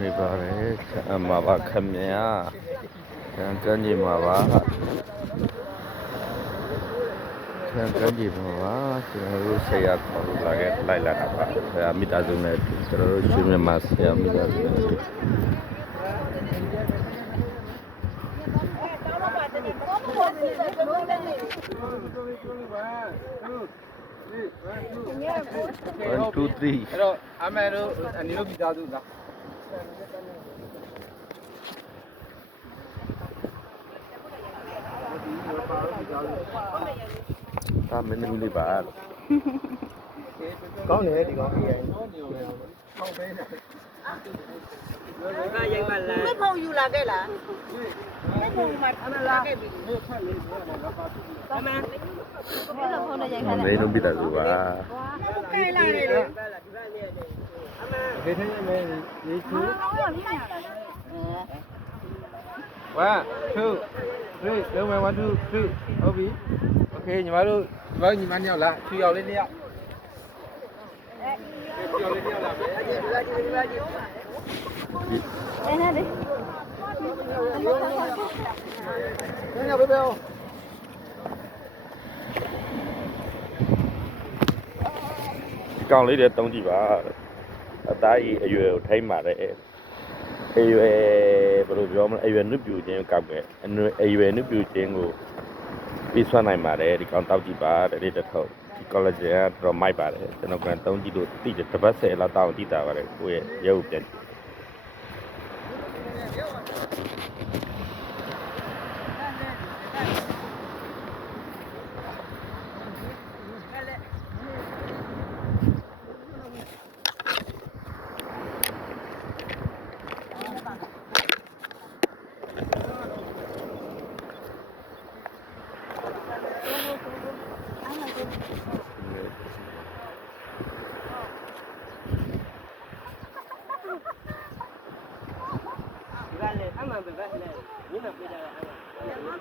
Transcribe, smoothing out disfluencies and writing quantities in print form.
နေပါတယ်မှာပါခင်ဗျာကန်းကြီးမှာပါကန်းကြီးမှာပါကျွန်တော်တို့ဆရာခေါ်လာခဲ့လိုက်လာတာပါဆရာမိသားစုနဲ့ကျွန်တော်တို့ရွှေမြန်မာဆရာမိသားစုနဲ့1 2 3အဲ့တော့အမေတို့အနေတို့မိသားစုလားဒါမင်းသမီးလေးပါကောင်းတယ်ဒီကောင်ကြီးရိုက်ပါလားမဖို့ယူလာခဲ့လားမဖို့ယူမှာလာခဲ့ပြီအမေမင်းတို့မိသားစုပါခဲ့လာတယ်လေဒီထဲမှာရေးချူ1 2 3လုံးဝ1 2 3ဟုတ်ပြီโอเคညီမတို့ညီမ2ယောက်လား2ယောက်လေး2ယောက်2ယောက်လေး2ယောက်လားပဲအဲ့ဒါလေညညဘယ်ဘယ်ဒီကောင်လေးတွေတုံးကြည့်ပါအသားကြီးအရွယ်ကိုထိမ့်ပါတယ်အရွယ်ဘယ်လိုပြောမလဲအရွယ်နုပြူခြင်းကောက်ပဲအရွယ်နုပြူခြင်းကိုပြီးဆွနိုင်ပါတယ်ဒီကောင်တောက်ကြည့်ပါတဲ့တစ်ထုပ်ဒီ collagen ကတော့မိုက်ပါတယ်ကျွန်တော်ကန်တုံးကြည့်လို့တိကျတစ်ပတ်10လောက်တောက်ကြည့်တာပါတယ်ကိုယ့်ရဲ့ရုပ်ပြန်အမှန်ပဲလေညနေပြေးကြတာအမှန်